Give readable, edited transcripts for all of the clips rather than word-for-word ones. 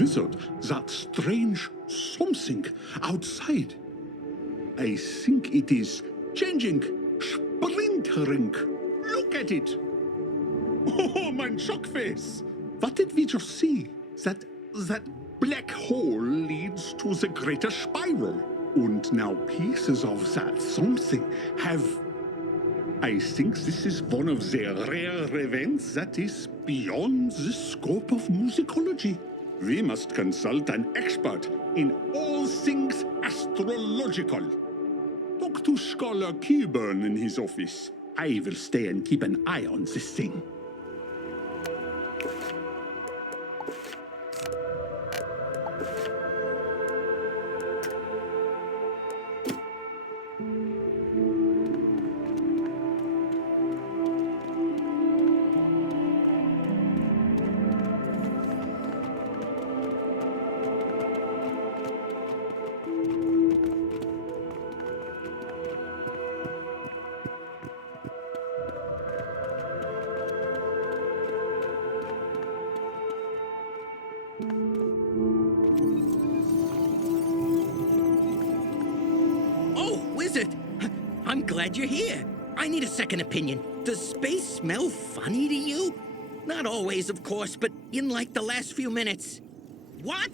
Wizard, that strange something outside. I think it is changing, splintering. Look at it. Oh, mein shockface. What did we just see? That black hole leads to the greater spiral. And now pieces of that something have... I think this is one of the rare events that is beyond the scope of musicology. We must consult an expert in all things astrological. Talk to Scholar Keyburn in his office. I will stay and keep an eye on this thing. I'm glad you're here. I need a second opinion. Does space smell funny to you? Not always, of course, but in like the last few minutes. What?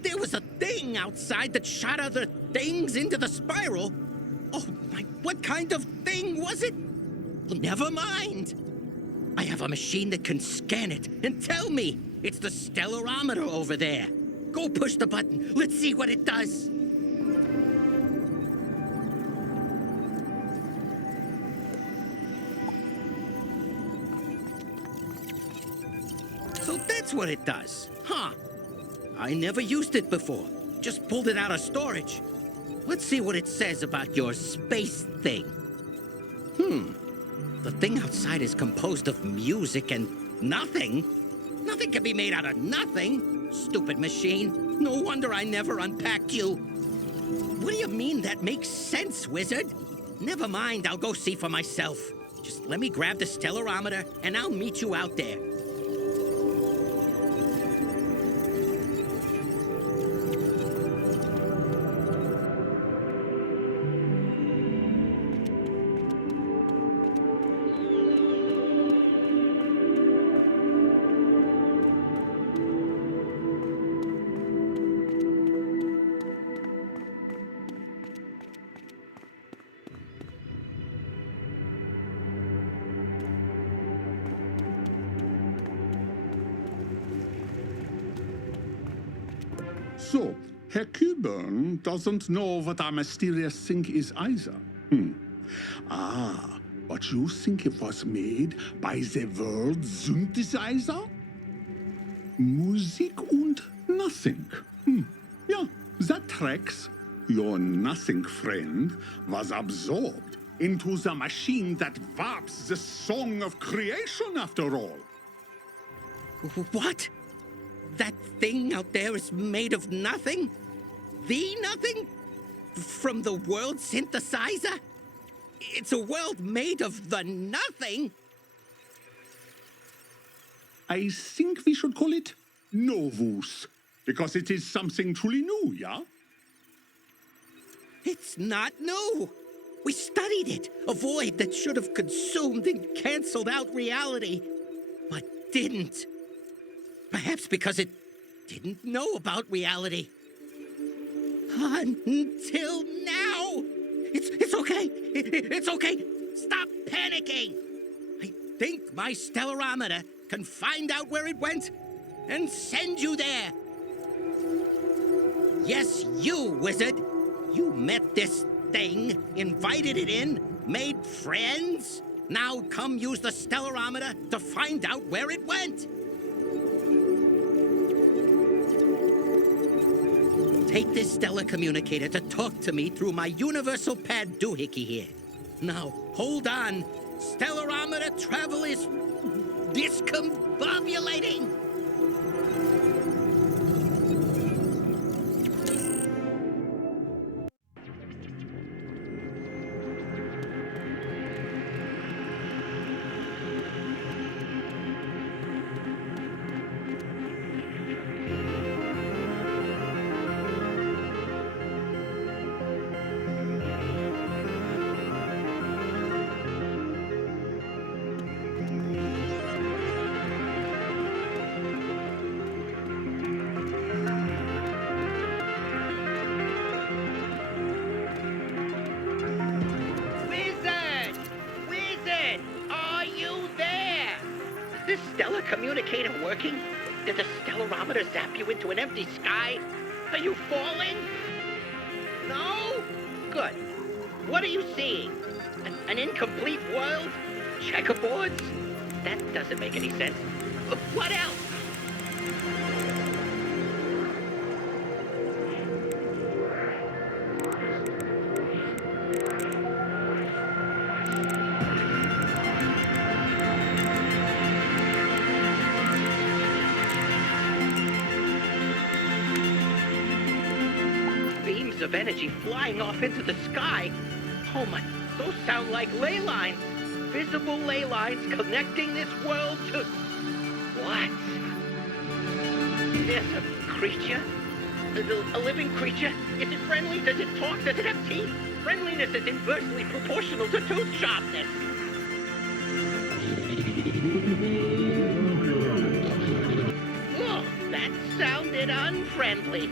There was a thing outside that shot other things into the spiral? Oh my, what kind of thing was it? Never mind. I have a machine that can scan it and tell me. It's the stellarameter over there. Go push the button. Let's see what it does. So that's what it does. Huh. I never used it before. Just pulled it out of storage. Let's see what it says about your space thing. The thing outside is composed of music and nothing. Nothing can be made out of nothing. Stupid machine. No wonder I never unpacked you. What do you mean that makes sense, Wizard? Never mind, I'll go see for myself. Just let me grab the stellarameter and I'll meet you out there. So, Herr Keyburn doesn't know what our mysterious thing is either. But you think it was made by the world synthesizer? Musik und nothing. Yeah, that tracks. Your nothing friend was absorbed into the machine that warps the song of creation after all. What? That thing out there is made of nothing? The nothing? From the world synthesizer? It's a world made of the nothing? I think we should call it Novus, because it is something truly new, yeah? It's not new. We studied it. A void that should have consumed and canceled out reality, but didn't. Perhaps because it didn't know about reality. Until now. It's okay. It's okay. Stop panicking. I think my stellarameter can find out where it went and send you there. Yes, you, Wizard. You met this thing, invited it in, made friends. Now come use the stellarameter to find out where it went. Take this stellar communicator to talk to me through my universal pad doohickey here. Now, hold on. Stellarameter travel is discombobulating. communicator working? Did the stellarameter zap you into an empty sky? Are you falling? No? Good. What are you seeing? An incomplete world? Checkerboards? That doesn't make any sense. What else? Beams of energy flying off into the sky. Oh my, those sound like ley lines. Visible ley lines connecting this world to... What? There's a creature? A living creature? Is it friendly? Does it talk? Does it have teeth? Friendliness is inversely proportional to tooth sharpness. Oh, that sounded unfriendly.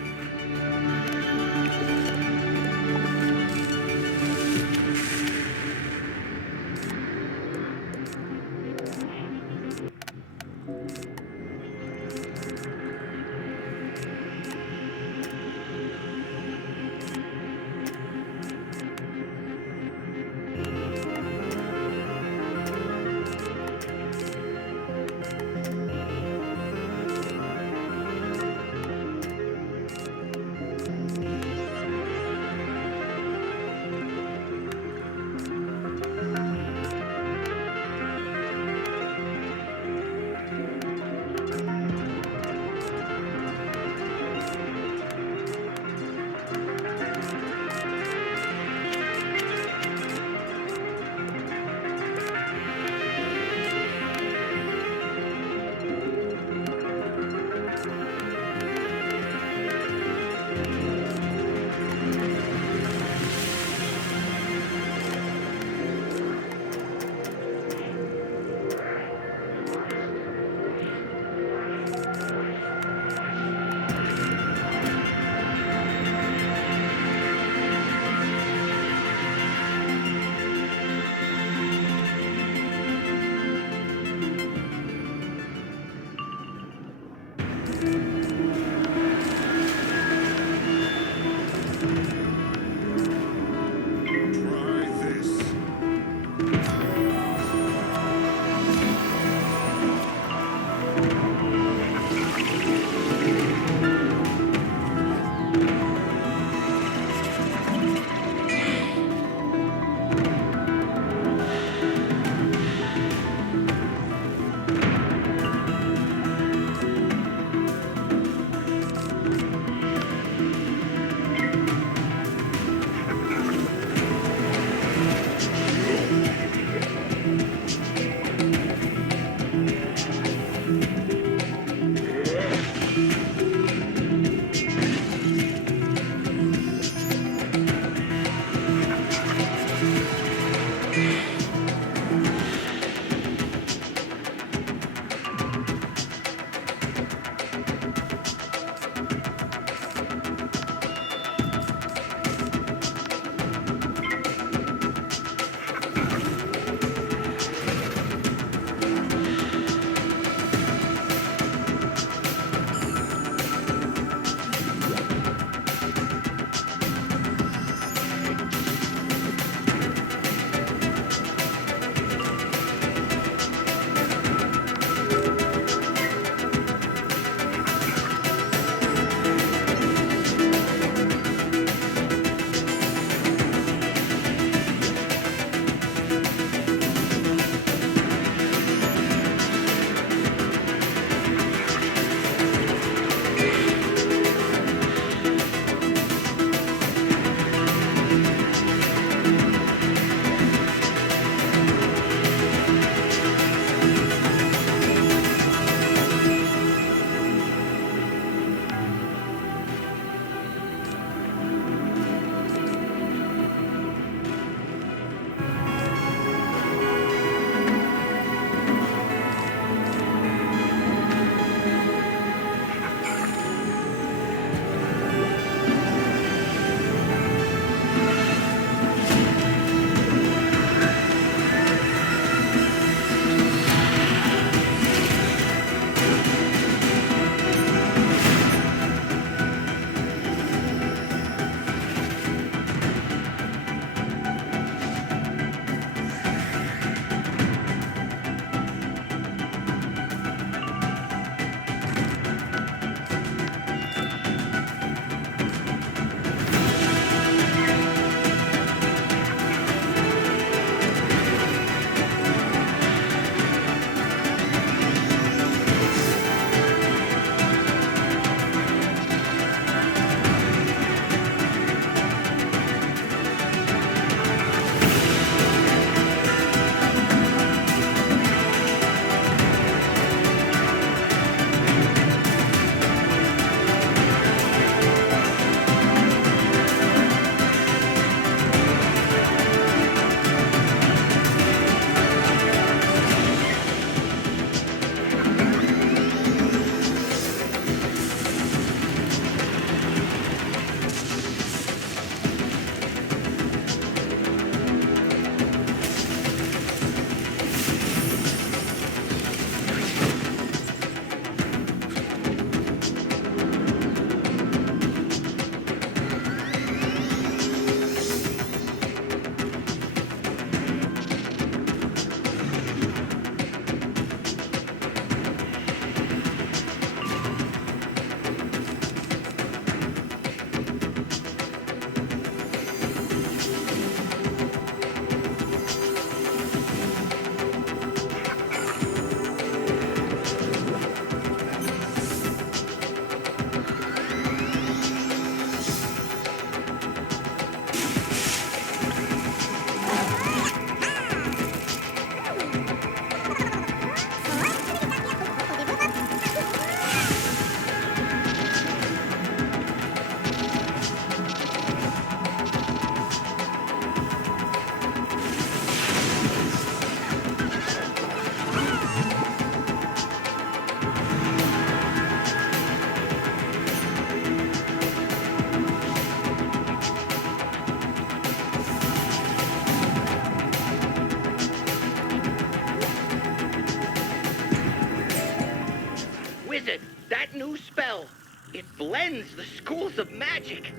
that new spell. It blends the schools of magic.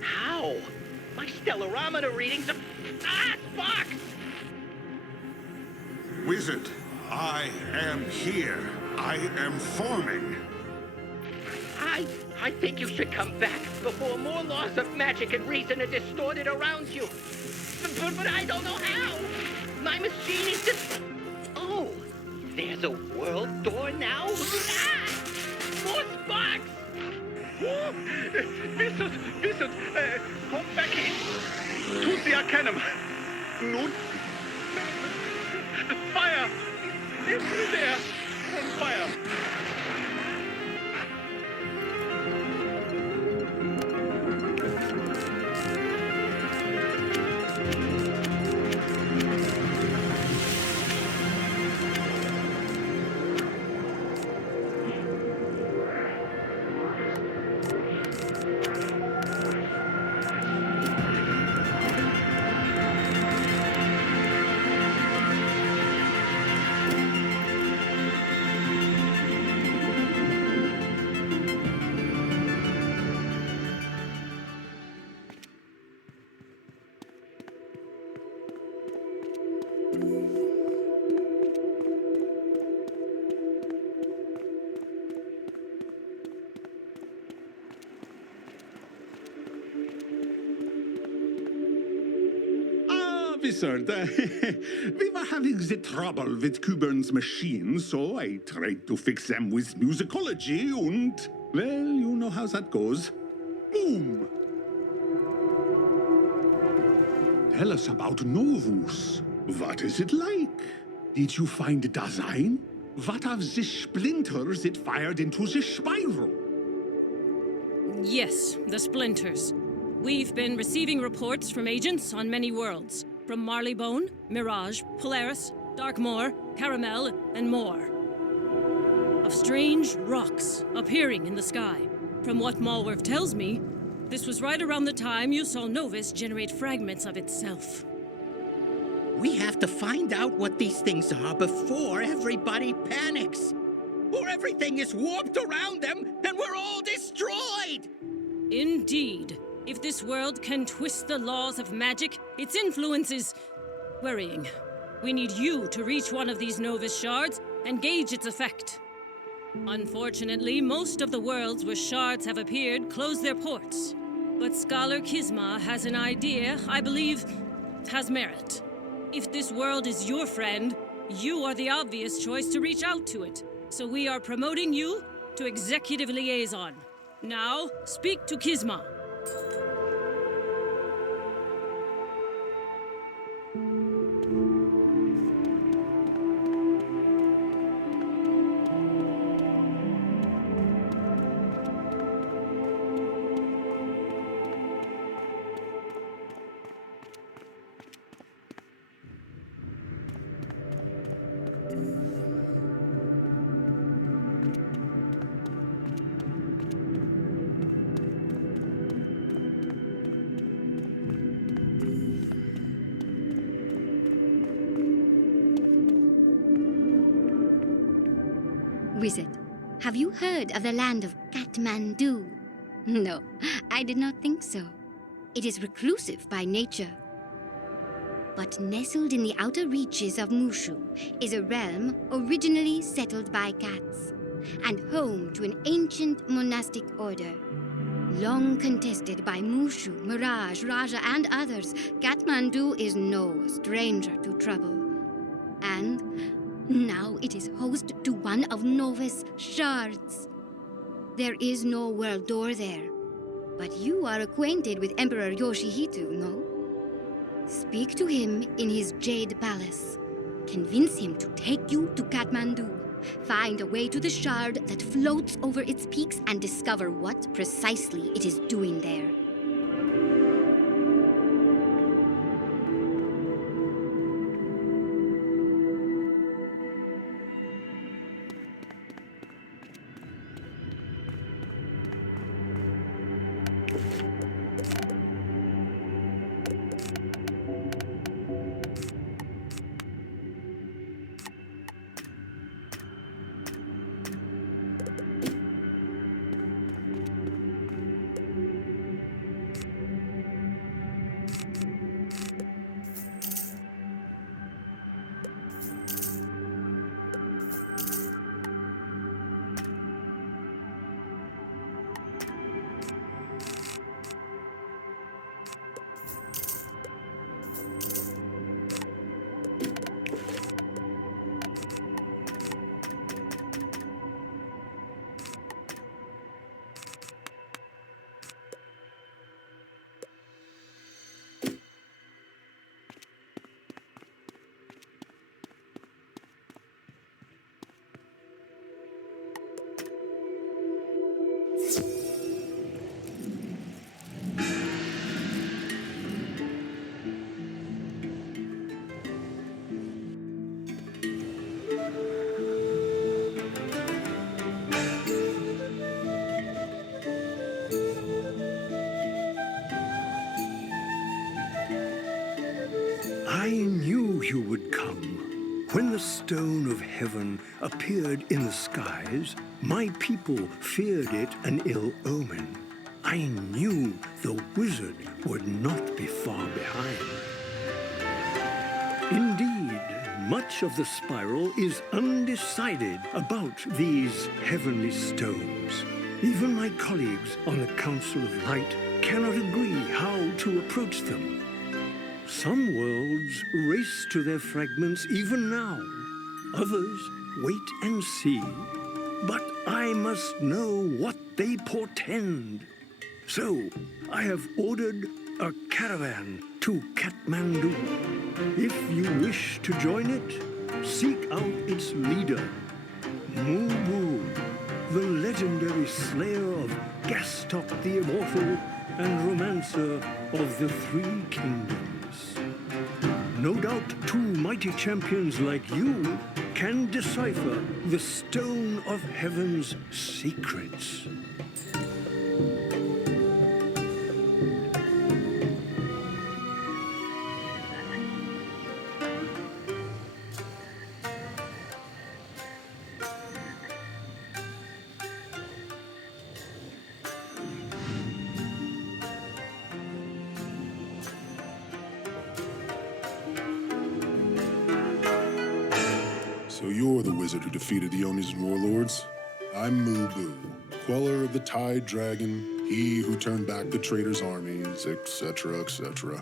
How? My stellarameter readings are... Ah, Spock! Wizard, I am here. I am forming. I think you should come back before more laws of magic and reason are distorted around you. But I don't know how. My machine is just... Oh, there's a world door now? Ah! More Spocks! Wizard, komm back in. Tu sie erkennen. Nun, fire! There, on fire! Wizard, we were having the trouble with Cuburn's machine, so I tried to fix them with musicology and, well, you know how that goes. Boom! Tell us about Novus. What is it like? Did you find design? What are the splinters it fired into the spiral? Yes, the splinters. We've been receiving reports from agents on many worlds. From Marleybone, Mirage, Polaris, Darkmoor, Caramel, and more. Of strange rocks appearing in the sky. From what Malwerf tells me, this was right around the time you saw Novus generate fragments of itself. We have to find out what these things are before everybody panics. Or everything is warped around them and we're all destroyed! Indeed. If this world can twist the laws of magic, its influence is worrying. We need you to reach one of these Novus shards and gauge its effect. Unfortunately, most of the worlds where shards have appeared close their ports. But Scholar Kizma has an idea I believe has merit. If this world is your friend, you are the obvious choice to reach out to it. So we are promoting you to Executive Liaison. Now, speak to Kizma. Wizard, have you heard of the land of Kathmandu? No, I did not think so. It is reclusive by nature. But nestled in the outer reaches of Mushu is a realm originally settled by cats, and home to an ancient monastic order. Long contested by Mushu, Mirage, Raja, and others, Kathmandu is no stranger to trouble. And now it is host to one of Novus' shards. There is no world door there, but you are acquainted with Emperor Yoshihito, no? Speak to him in his Jade Palace. Convince him to take you to Kathmandu. Find a way to the shard that floats over its peaks and discover what precisely it is doing there. I knew you would come. When the stone of heaven appeared in the skies, my people feared it an ill omen. I knew the wizard would not be far behind. Indeed, much of the spiral is undecided about these heavenly stones. Even my colleagues on the Council of Light cannot agree how to approach them. Some worlds race to their fragments even now. Others wait and see. But I must know what they portend. So, I have ordered a caravan to Kathmandu. If you wish to join it, seek out its leader, Mubu, the legendary slayer of Gastok the Immortal and romancer of the Three Kingdoms. No doubt two mighty champions like you can decipher the Stone of Heaven's secrets. So you're the wizard who defeated the Onis and warlords? I'm Mubu, queller of the Tide Dragon, he who turned back the traitors' armies, etc., etc.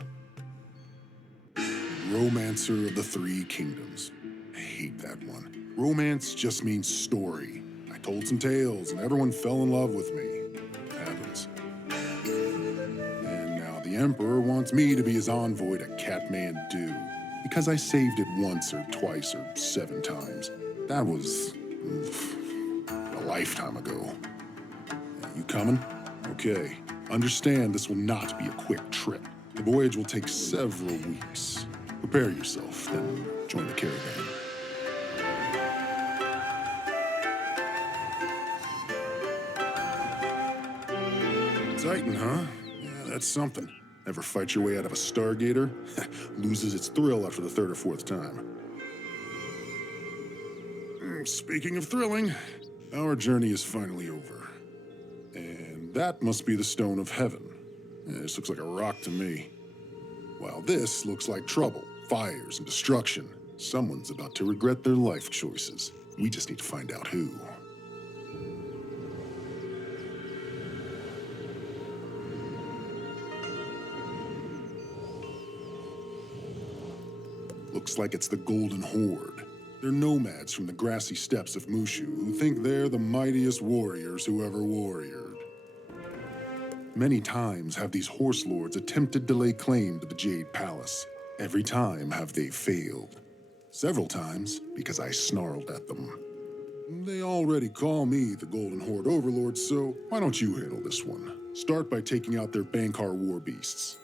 Romancer of the Three Kingdoms. I hate that one. Romance just means story. I told some tales and everyone fell in love with me. It happens. And now the Emperor wants me to be his envoy to Kathmandu. Because I saved it once or twice or 7 times. That was a lifetime ago. You coming? Okay. Understand this will not be a quick trip. The voyage will take several weeks. Prepare yourself, then join the caravan. Titan, huh? Yeah, that's something. Ever fight your way out of a Stargater? Loses its thrill after the 3rd or 4th time. Speaking of thrilling, our journey is finally over. And that must be the Stone of Heaven. This looks like a rock to me. While this looks like trouble, fires, and destruction. Someone's about to regret their life choices. We just need to find out who. Looks like it's the Golden Horde. They're nomads from the grassy steppes of Mushu who think they're the mightiest warriors who ever warriored. Many times have these horse lords attempted to lay claim to the Jade Palace. Every time have they failed. Several times because I snarled at them. They already call me the Golden Horde Overlord, so why don't you handle this one? Start by taking out their Bankar war beasts.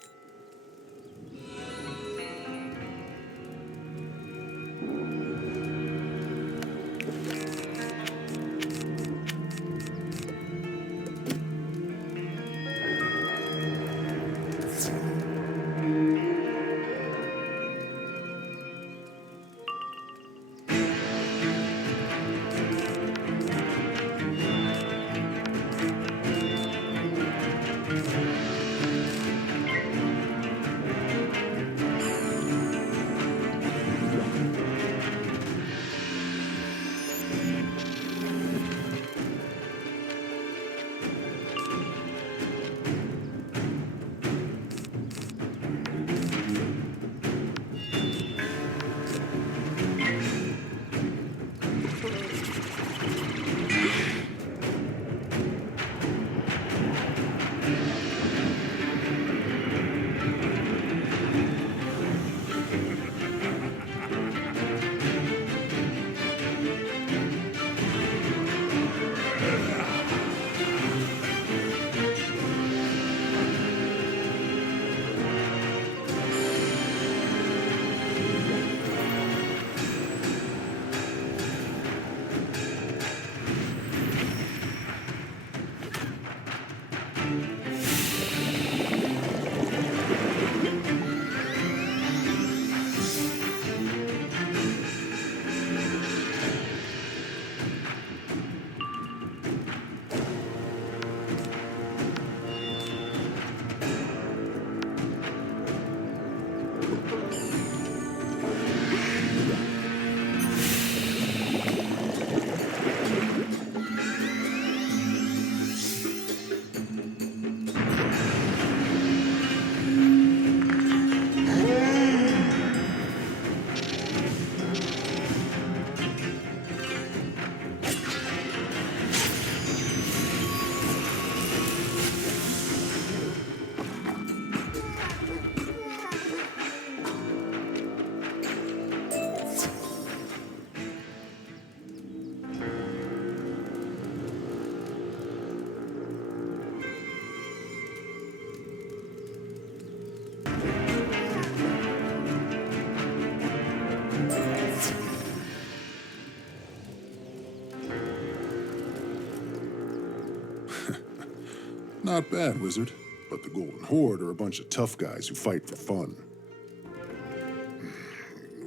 Not bad, Wizard. But the Golden Horde are a bunch of tough guys who fight for fun.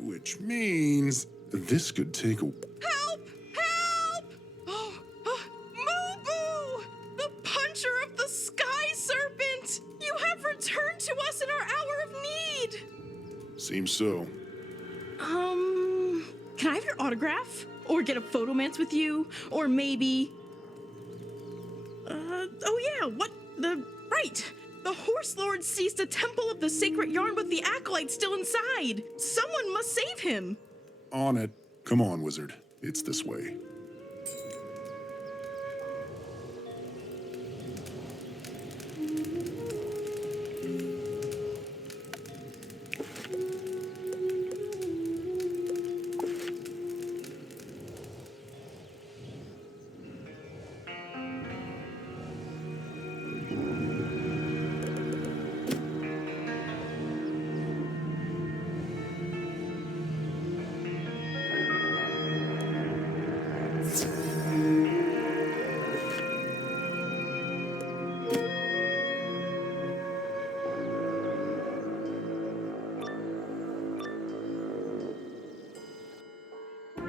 Which means this could take a... Help! Help! Oh, Moo-Boo! The puncher of the sky serpent! You have returned to us in our hour of need! Seems so. Can I have your autograph? Or get a photomance with you? Or maybe... oh yeah, right! The Horse Lord seized a temple of the sacred yarn with the acolyte still inside! Someone must save him! On it. Come on, Wizard. It's this way.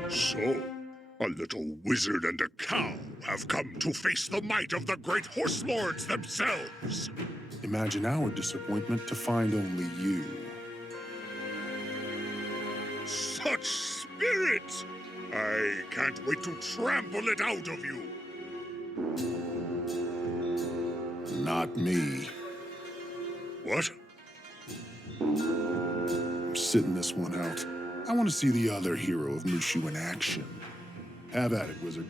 So, a little wizard and a cow have come to face the might of the great horse lords themselves. Imagine our disappointment to find only you. Such spirit! I can't wait to trample it out of you. Not me. What? I'm sitting this one out. I want to see the other hero of Mushu in action. Have at it, Wizard.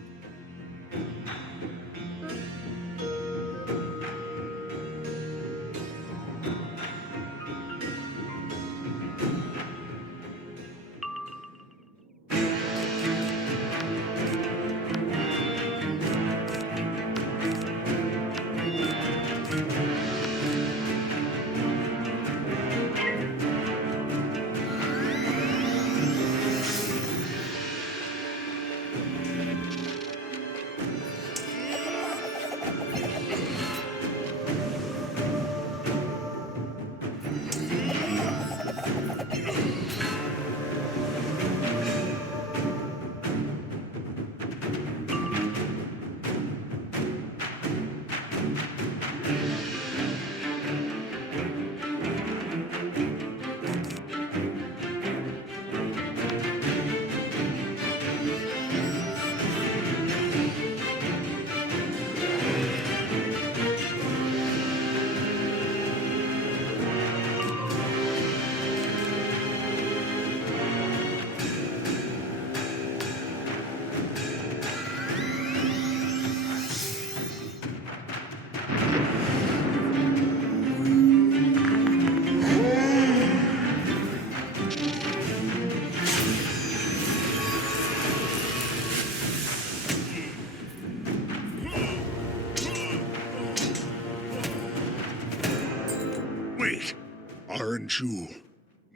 Aren't you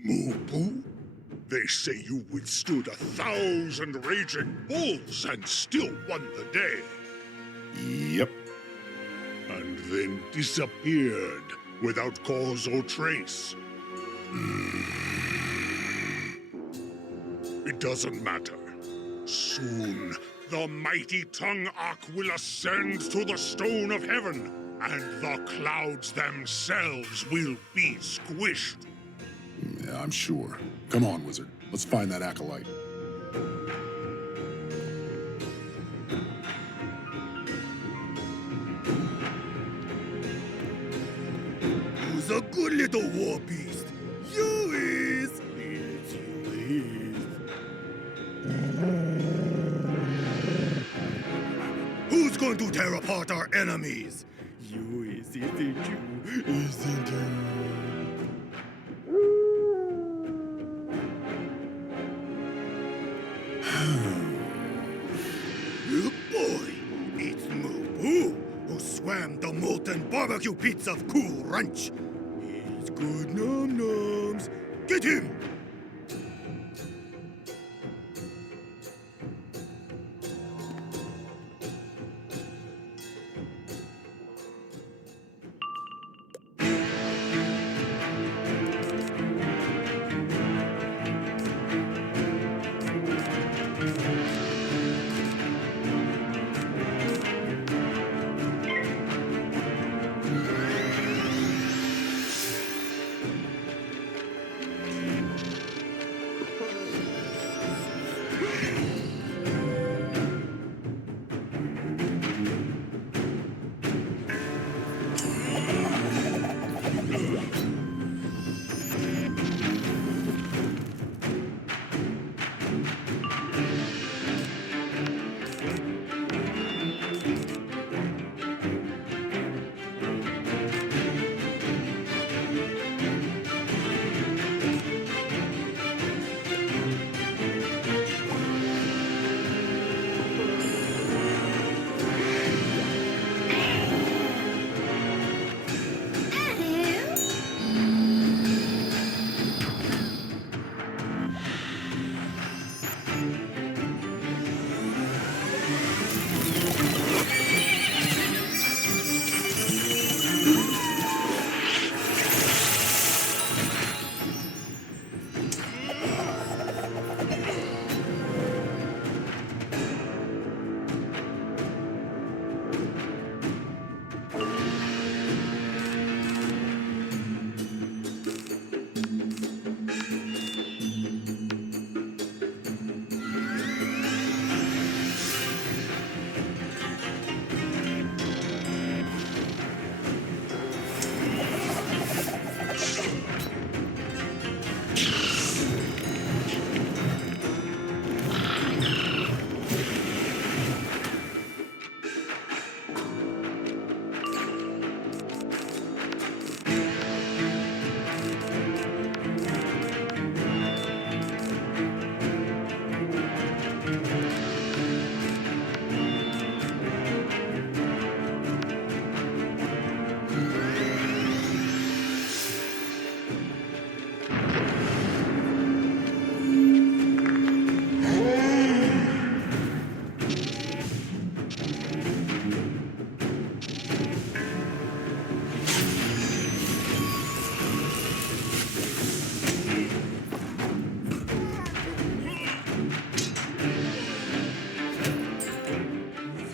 Moo-Boo? They say you withstood 1,000 raging bulls and still won the day. Yep. And then disappeared without cause or trace. It doesn't matter. Soon, the mighty Tongue Arc will ascend to the Stone of Heaven, and the clouds themselves will be squished. Yeah, I'm sure. Come on, Wizard. Let's find that acolyte. Who's a good little war beast? You is! Yes, you is. Who's going to tear apart our enemies? You is, isn't you? Isn't you? Good boy, it's Moo-Boo, who swam the molten barbecue pits of Cool Ranch. He's good num-nums. Get him!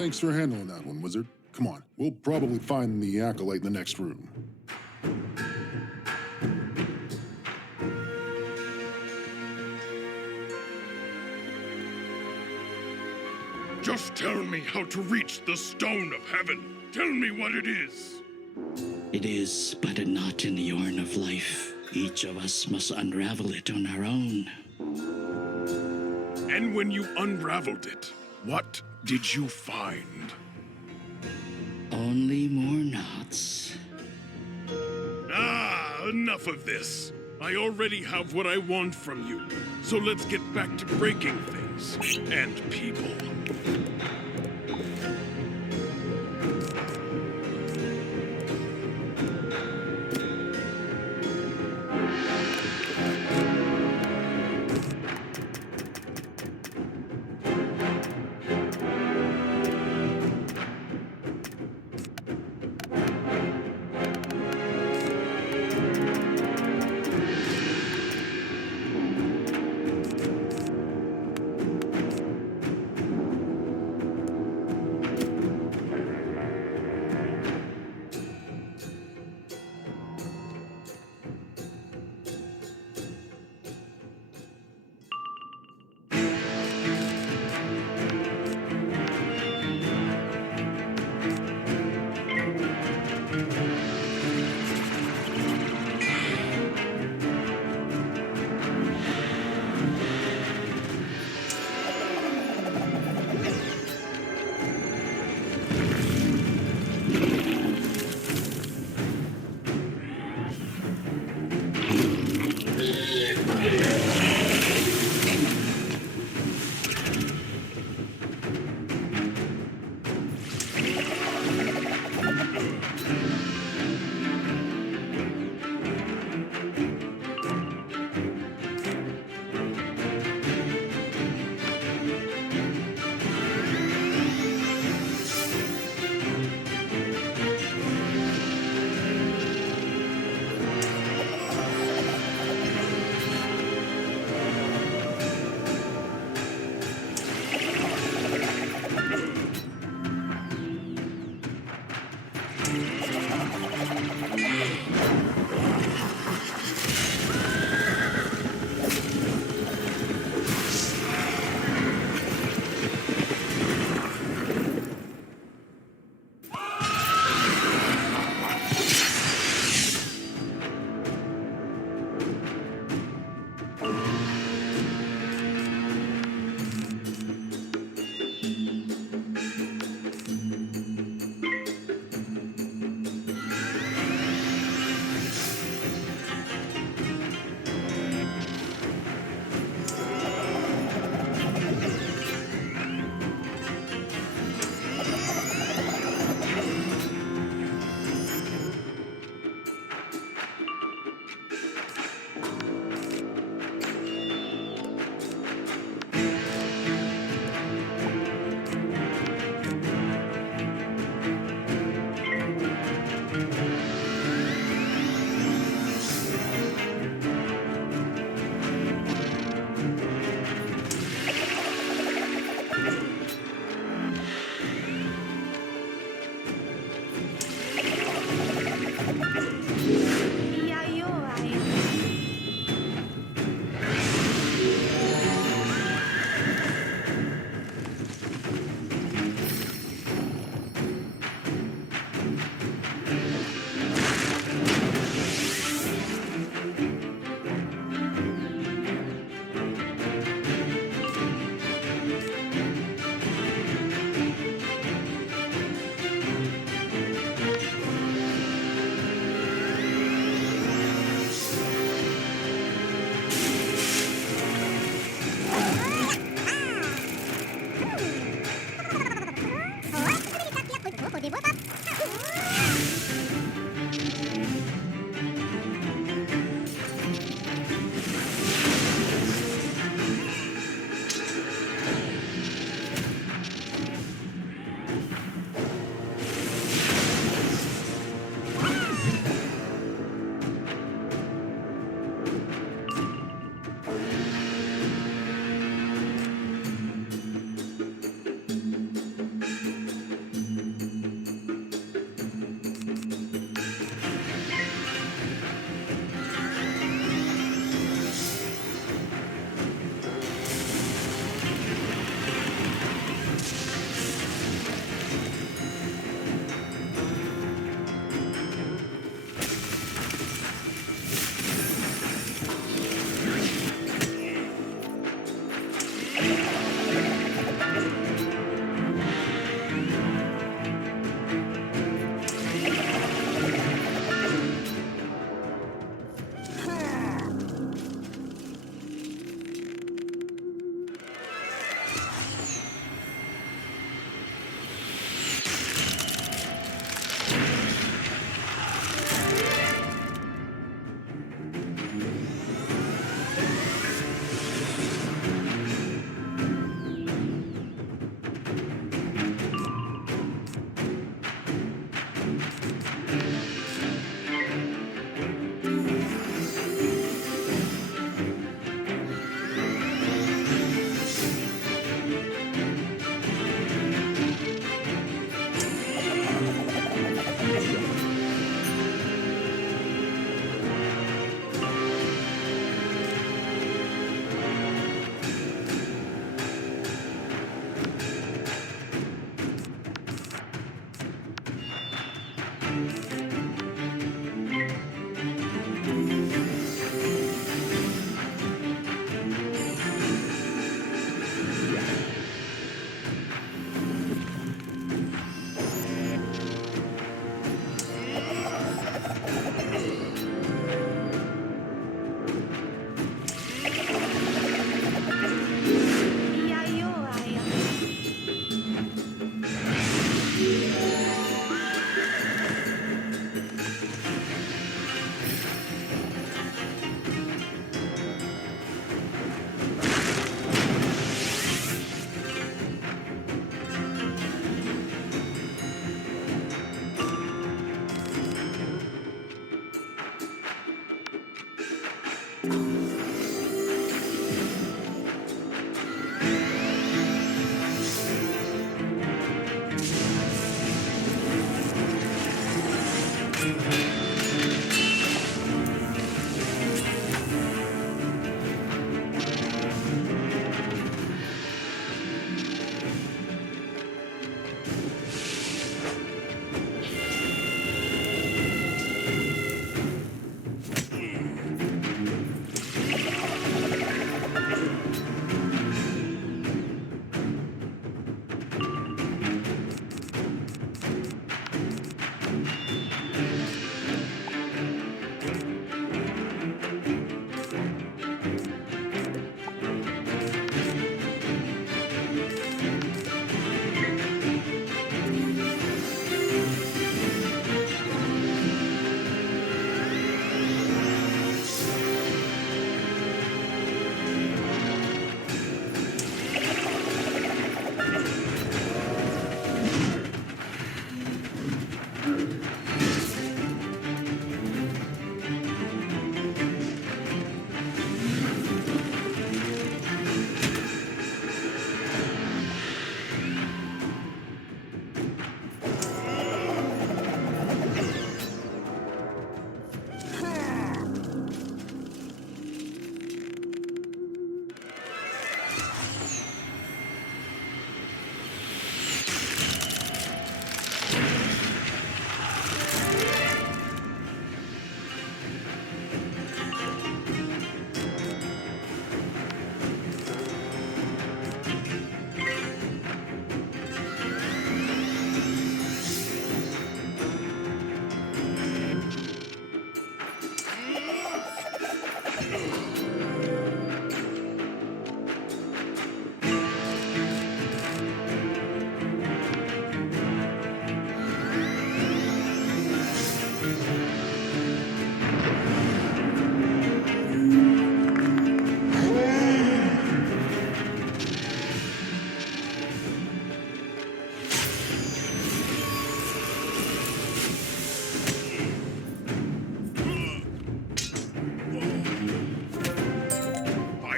Thanks for handling that one, Wizard. Come on, we'll probably find the acolyte in the next room. Just tell me how to reach the Stone of Heaven. Tell me what it is. It is but a knot in the yarn of life. Each of us must unravel it on our own. And when you unraveled it, what did you find? Only more knots. Ah, enough of this. I already have what I want from you. So let's get back to breaking things and people.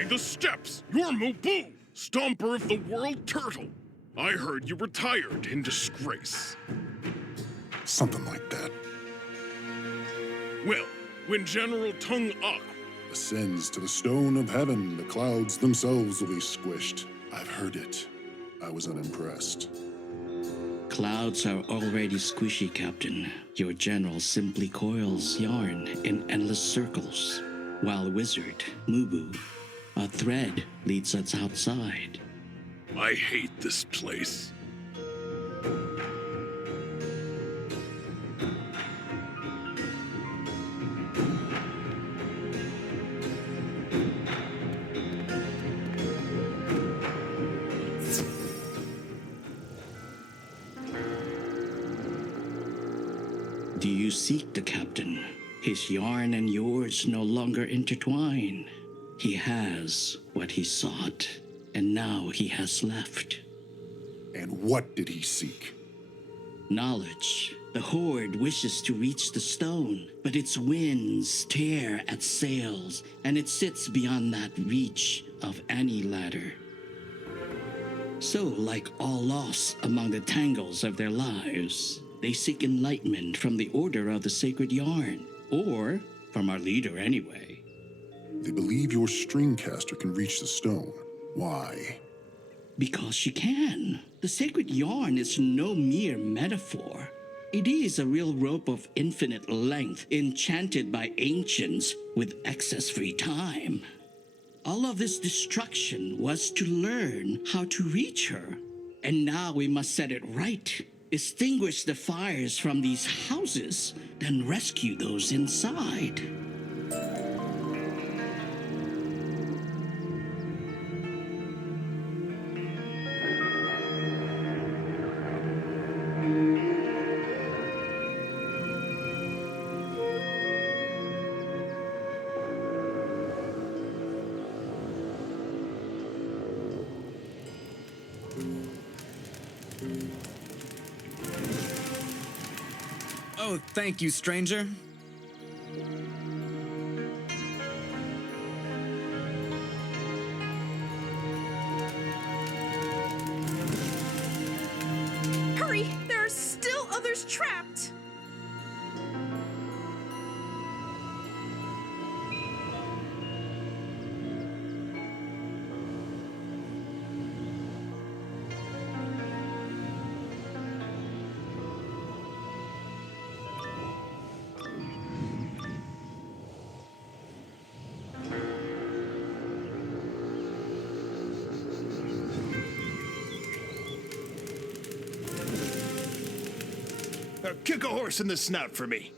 The steps! You're Mubu, stomper of the world turtle. I heard you retired in disgrace. Something like that. Well, when General Tung Ak Ascends to the stone of heaven, the clouds themselves will be squished. I've heard it. I was unimpressed. Clouds are already squishy, Captain. Your general simply coils yarn in endless circles, while Wizard, Mubu, a thread leads us outside. I hate this place. Do you seek the captain? His yarn and yours no longer intertwine. He has what he sought, and now he has left. And what did he seek? Knowledge. The Horde wishes to reach the stone, but its winds tear at sails, and it sits beyond that reach of any ladder. So, like all lost among the tangles of their lives, they seek enlightenment from the Order of the Sacred Yarn, or from our leader anyway. They believe your stringcaster can reach the stone. Why? Because she can. The sacred yarn is no mere metaphor. It is a real rope of infinite length, enchanted by ancients with excess free time. All of this destruction was to learn how to reach her. And now we must set it right. Extinguish the fires from these houses, then rescue those inside. Oh, thank you, stranger. Hurry! There are still others trapped! Kick a horse in the snout for me.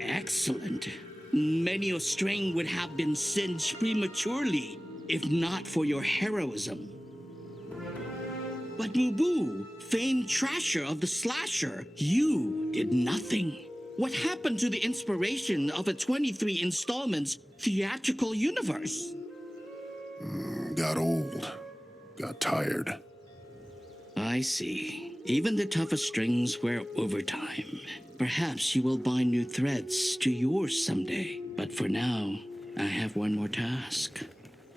Excellent. Many a string would have been singed prematurely if not for your heroism. But Mubu, famed trasher of the slasher, you did nothing. What happened to the inspiration of a 23 installments theatrical universe? Got old. Got tired. I see. Even the toughest strings wear overtime. Perhaps you will bind new threads to yours someday. But for now, I have one more task.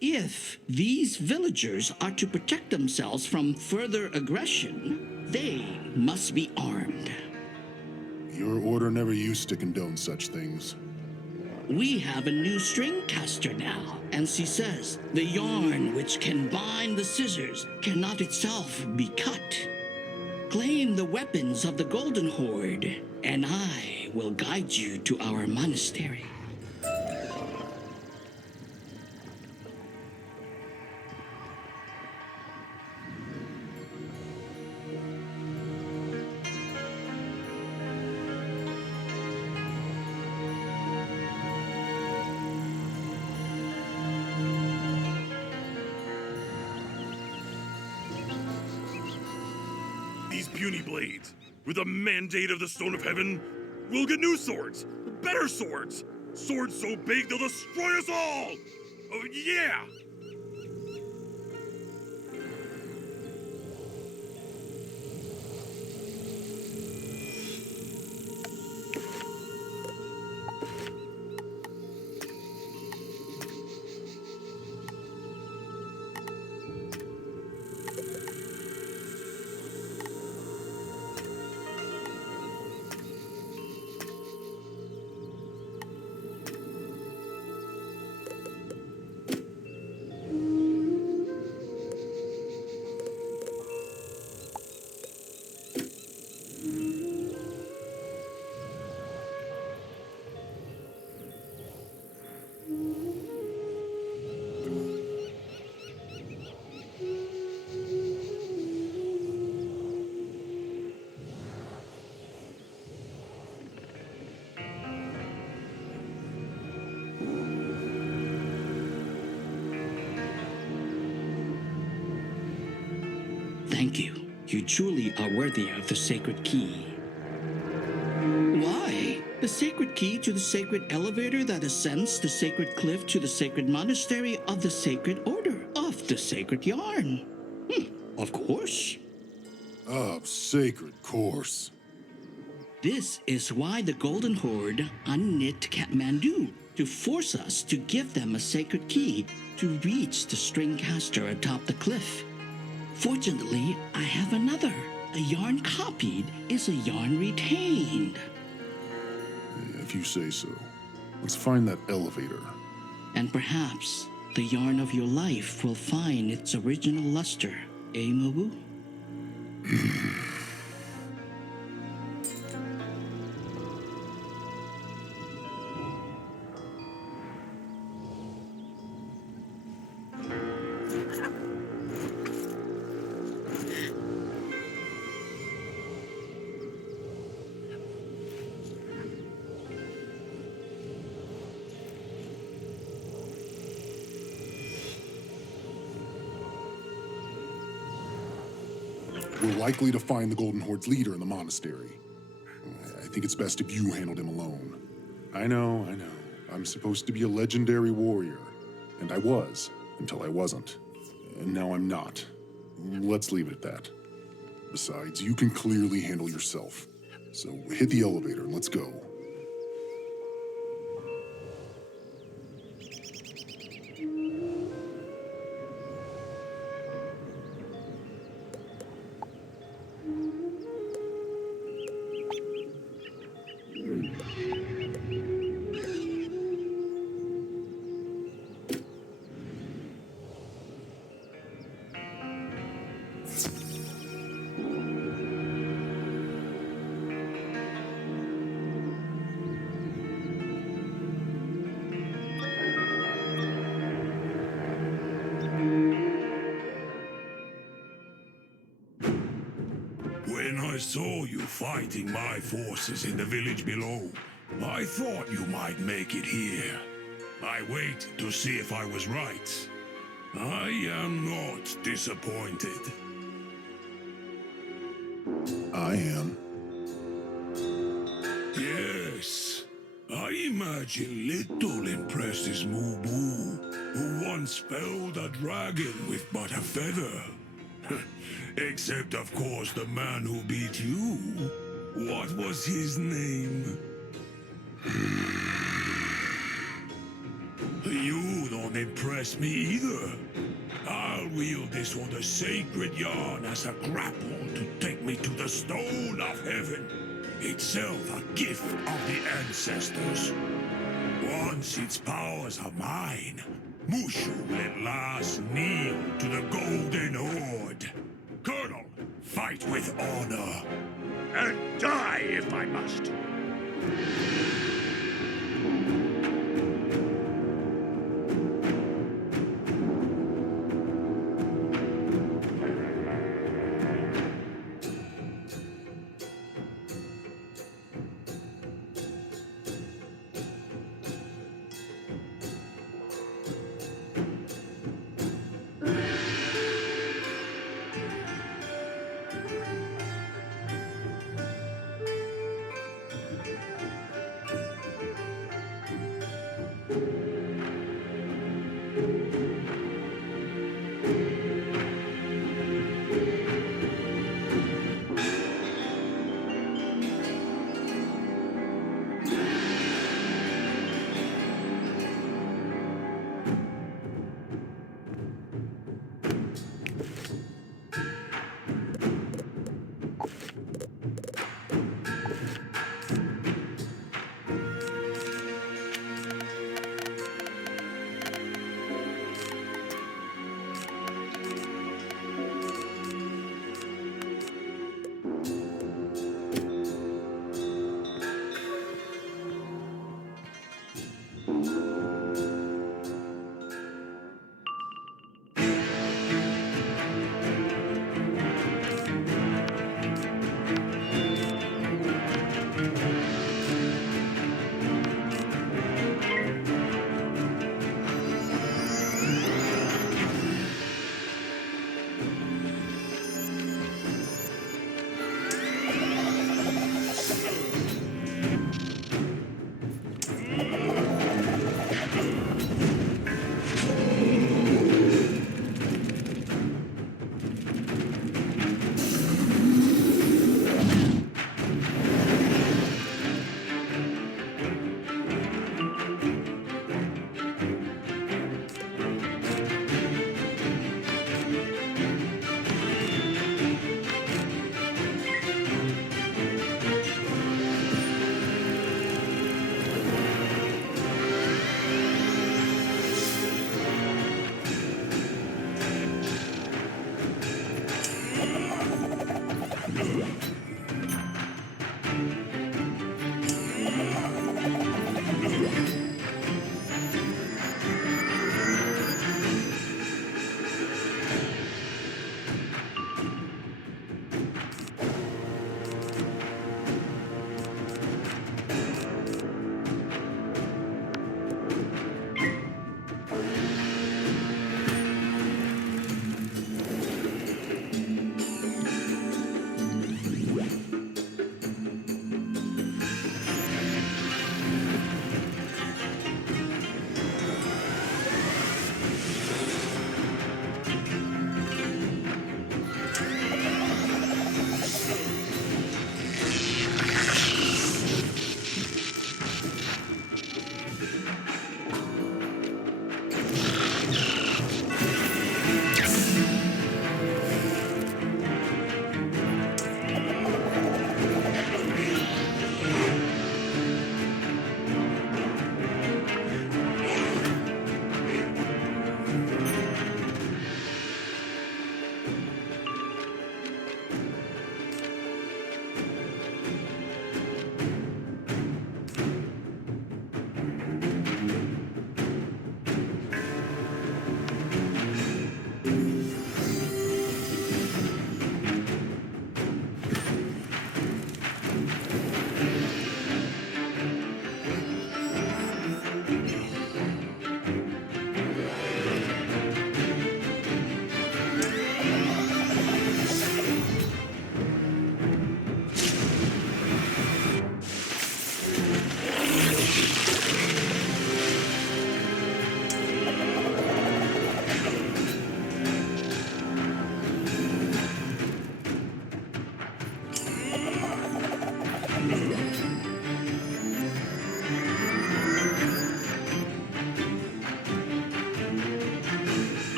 If these villagers are to protect themselves from further aggression, they must be armed. Your order never used to condone such things. We have a new string caster now, and she says the yarn which can bind the scissors cannot itself be cut. Claim the weapons of the Golden Horde, and I will guide you to our monastery. These puny blades, with a mandate of the Stone of Heaven, we'll get new swords, better swords, swords so big they'll destroy us all! Oh, yeah! Thank you. You truly are worthy of the sacred key. Why? The sacred key to the sacred elevator that ascends the sacred cliff to the sacred monastery of the sacred order of the sacred yarn. Of course. Of sacred course. This is why the Golden Horde unknit Kathmandu to force us to give them a sacred key to reach the string caster atop the cliff. Fortunately, I have another. A yarn copied is a yarn retained. If you say so. Let's find that elevator. And perhaps the yarn of your life will find its original luster, eh, Mubu? We're likely to find the Golden Horde's leader in the monastery. I think it's best if you handled him alone. I know. I'm supposed to be a legendary warrior. And I was, until I wasn't. And now I'm not. Let's leave it at that. Besides, you can clearly handle yourself. So hit the elevator and let's go. I saw you fighting my forces in the village below. I thought you might make it here. I waited to see if I was right. I am not disappointed. I am. Yes. I imagine little impresses Mubu, who once felled a dragon with but a feather. Except, of course, the man who beat you. What was his name? You don't impress me either. I'll wield this on the sacred yarn as a grapple to take me to the Stone of Heaven, itself a gift of the ancestors. Once its powers are mine, Mushu will at last kneel to the Golden Horde. Colonel, fight with honor. And die if I must.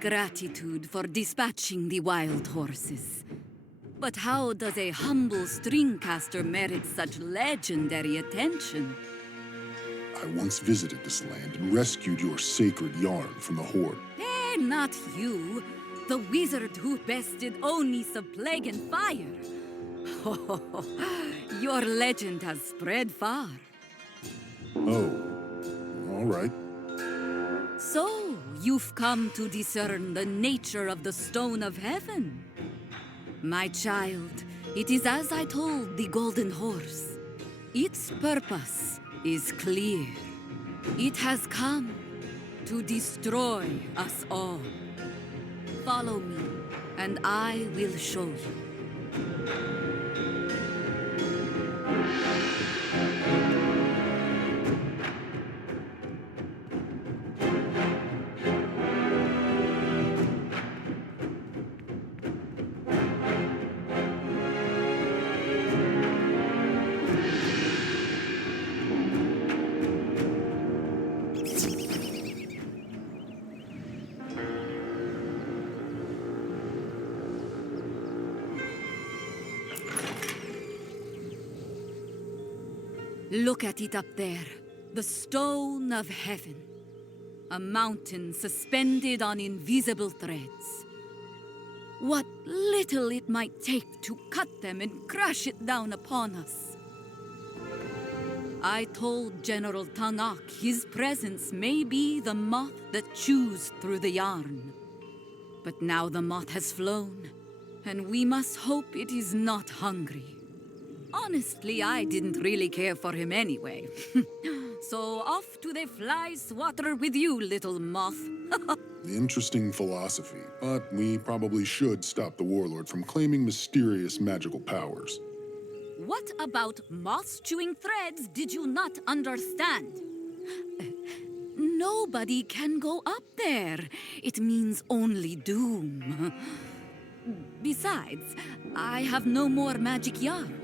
gratitude for dispatching the wild horses. But how does a humble stringcaster merit such legendary attention? I once visited this land and rescued your sacred yarn from the Horde. Eh, not you. The wizard who bested Onis of Plague and Fire. Your legend has spread far. Oh, all right. So, you've come to discern the nature of the Stone of Heaven. My child, it is as I told the Golden Horse. Its purpose is clear. It has come to destroy us all. Follow me, and I will show you. Look at it up there, the Stone of Heaven. A mountain suspended on invisible threads. What little it might take to cut them and crash it down upon us. I told General Tangak his presence may be the moth that chews through the yarn. But now the moth has flown, and we must hope it is not hungry. Honestly, I didn't really care for him anyway. So off to the fly swatter with you, little moth. Interesting philosophy, but we probably should stop the warlord from claiming mysterious magical powers. What about moths chewing threads did you not understand? Nobody can go up there. It means only doom. Besides, I have no more magic yarn.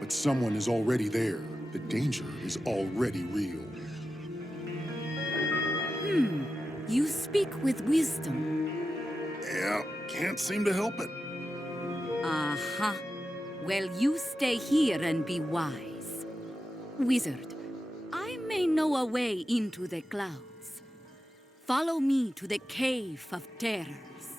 But someone is already there. The danger is already real. You speak with wisdom. Yeah, can't seem to help it. Uh-huh. Well, you stay here and be wise. Wizard, I may know a way into the clouds. Follow me to the Cave of Terrors.